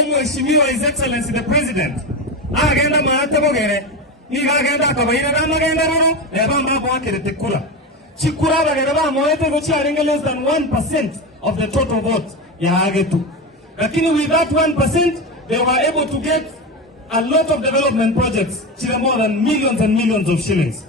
Mheshimiwa His Excellency the President agenda maate bogere niga agenda akabaira na agenda rono leba mabo akirete kura chikura bagere ba moete go chiaringa less than 1% of the total vote ya agetu. Lakini with that 1% they were able to get a lot of development projects chile more than millions and millions of shillings.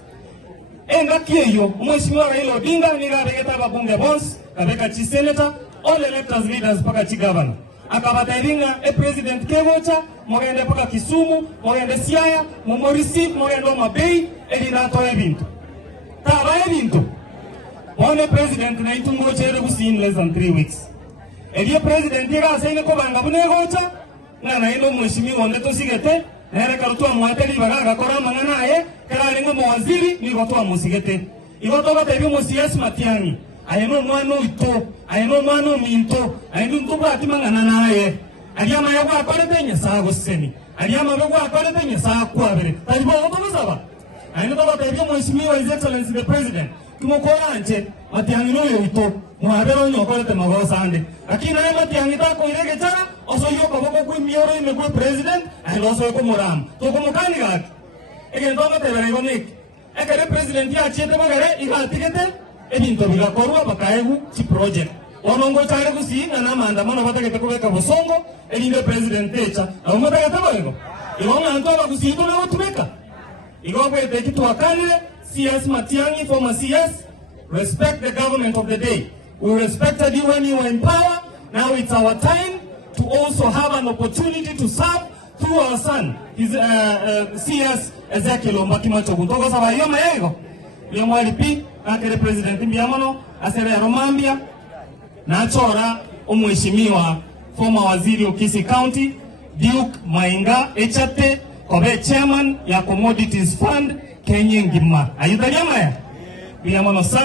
Enga kiyo Mheshimiwa Raila Odinga niga regeta babunge bonds kabeka chi senator all electors leaders paka chi governor akabataringa president kevocha mogende paka Kisumu mogende Siaya momorisi mogende Mabei elina to ebintu taba ebintu one president na itungo chere gusi in less than 3 weeks eliye president yega saine ko banga bunegocha na ino Mheshimiwa ondeto sigete nere karutua mwateli bagaga kora mangana aye kala lengo mawaziri ni gotoa musigete igoto gatebi musias Matiang'i ayeno mwana ito ayeno mwana minto ayeno ntuba atimangana naye aliyama yagwa akorete nyasago seni aliyama yagwa akorete nyasago kwabere talibo otomuzaba ayeno toba tebi Mheshimiwa His Excellency the President kumukora anje Matiang'i no ito mwabero nyokorete magosa ande lakini na Matiang'i ta ko irege chara oso yoko boko ku mioro ime ku president ayelo oso ko moram to ko mukani gaki egen toba tebere gonik ekere president ya chete bagare igatikete ebintu bigakorwa bakaegu chi project onongo chare gusinga na maandamano bategete kubeka busongo elinde president echa abo bategete boyego ibonga ntoba gusinga na otubeka igogwe tekitu akanire CS Matiang'i former CS respect the government of the day. We respected you when you were in power. Now it's our time to also have an opportunity to serve through our son, his CS Ezekiel Ombakimacho Guntogo Sabayoma Yego. Yomwalipi akere president mbiamono asere Romambia na chora Mheshimiwa former waziri Okisi County Duke Mainga Echate kobe chairman ya Commodities Fund Kenya ngima ayudariama ya biamono sana.